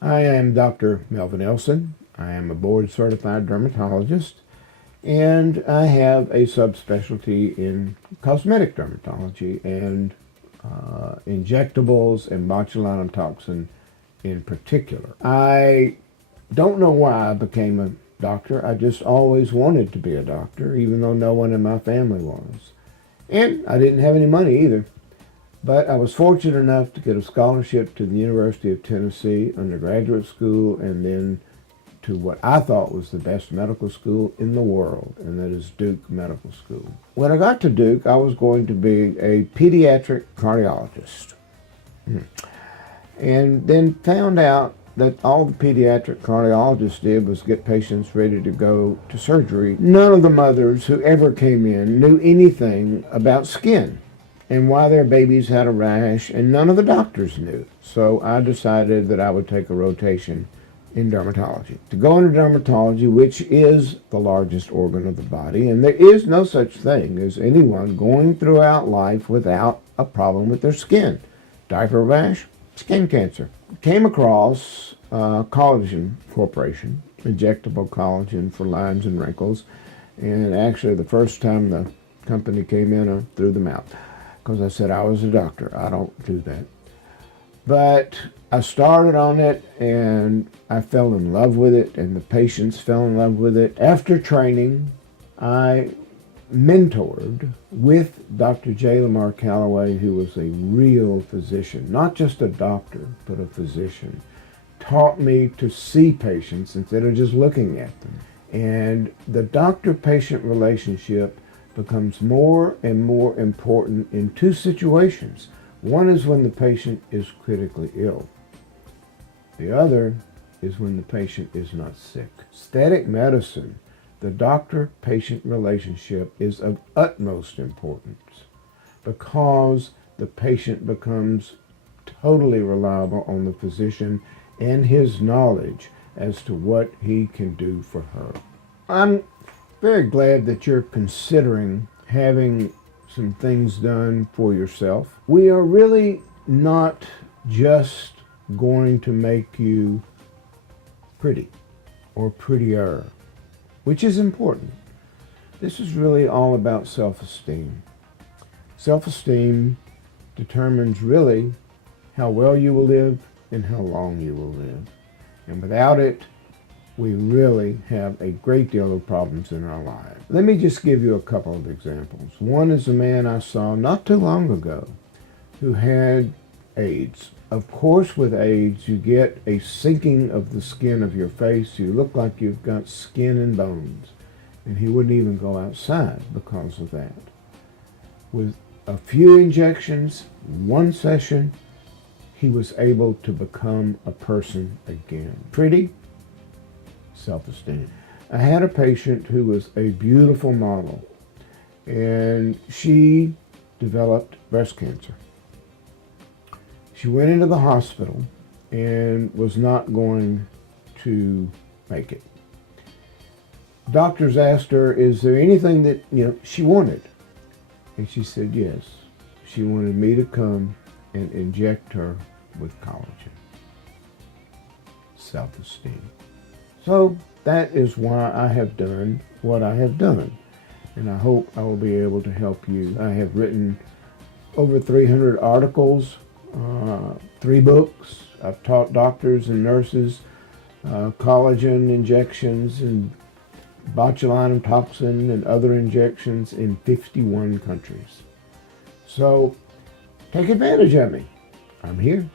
I am Dr. Melvin Elson. I am a board-certified dermatologist, and I have a subspecialty in cosmetic dermatology and injectables and botulinum toxin in particular. I don't know why I became a doctor. I just always wanted to be a doctor, even though no one in my family was. And I didn't have any money either. But I was fortunate enough to get a scholarship to the University of Tennessee undergraduate school, and then to what I thought was the best medical school in the world, and that is Duke Medical School. When I got to Duke, I was going to be a pediatric cardiologist. And then found out that all the pediatric cardiologists did was get patients ready to go to surgery. None of the mothers who ever came in knew anything about skin and why their babies had a rash, and none of the doctors knew. So I decided that I would take a rotation in dermatology. To go into dermatology, which is the largest organ of the body, and there is no such thing as anyone going throughout life without a problem with their skin. Diaper rash, skin cancer. Came across Collagen Corporation, injectable collagen for lines and wrinkles, and actually the first time the company came in, I threw them out because I said I was a doctor. I don't do that. But I started on it and I fell in love with it, and the patients fell in love with it. After training, I mentored with Dr. J. Lamar Calloway, who was a real physician, not just a doctor, but a physician. Taught me to see patients instead of just looking at them. And the doctor-patient relationship becomes more and more important in two situations. One is when the patient is critically ill. The other is when the patient is not sick. Aesthetic medicine, the doctor-patient relationship is of utmost importance because the patient becomes totally reliable on the physician and his knowledge as to what he can do for her. I'm very glad that you're considering having some things done for yourself. We are really not just going to make you pretty or prettier, which is important. This is really all about self-esteem. Self-esteem determines really how well you will live and how long you will live. And without it, we really have a great deal of problems in our lives. Let me just give you a couple of examples. One is a man I saw not too long ago who had AIDS. Of course, with AIDS, you get a sinking of the skin of your face. You look like you've got skin and bones. And he wouldn't even go outside because of that. With a few injections, one session, he was able to become a person again. Pretty, self-esteem. I had a patient who was a beautiful model, and she developed breast cancer. She went into the hospital and was not going to make it. Doctors asked her, is there anything that she wanted? And she said yes. She wanted me to come and inject her with collagen. Self-esteem. So that is why I have done what I have done. And I hope I will be able to help you. I have written over 300 articles, 3 books. I've taught doctors and nurses collagen injections and botulinum toxin and other injections in 51 countries. So take advantage of me. I'm here.